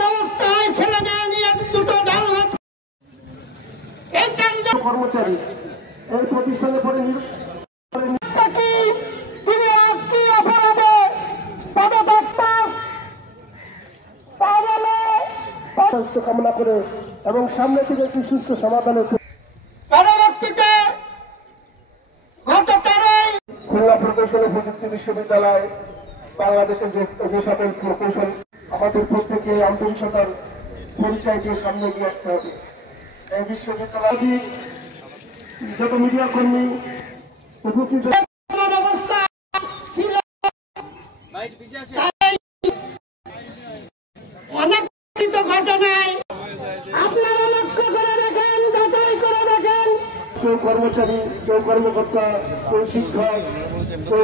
ব্যবস্থায় ছেলে মেয়ে নিয়ে দুটো ডাল ভাত কর্মচারী এই প্রতিষ্ঠানে পরে তিনি কি অপরাধে পদত্যাগ কামনা করে এবং সামনে থেকে একটি সুস্থ সমাধানের পরবর্তীতে গত 13 খুলনা প্রকৌশল ও প্রযুক্তি বিশ্ববিদ্যালয় বাংলাদেশের যে সকল প্রকৌশল আমাদের প্রত্যেকে আন্তরিকতার পরিচয়কে সামনে এগিয়ে আসতে হবে। এই বিশ্ববিদ্যালয় যত মিডিয়া কর্মী উপস্থিত অবস্থা ছিল অনেক ঘটনায় আপনারা লক্ষ্য করে দেখেন, যাচাই করে দেখেন, কেউ কর্মচারী, কেউ কর্মকর্তা, কেউ শিক্ষক, কেউ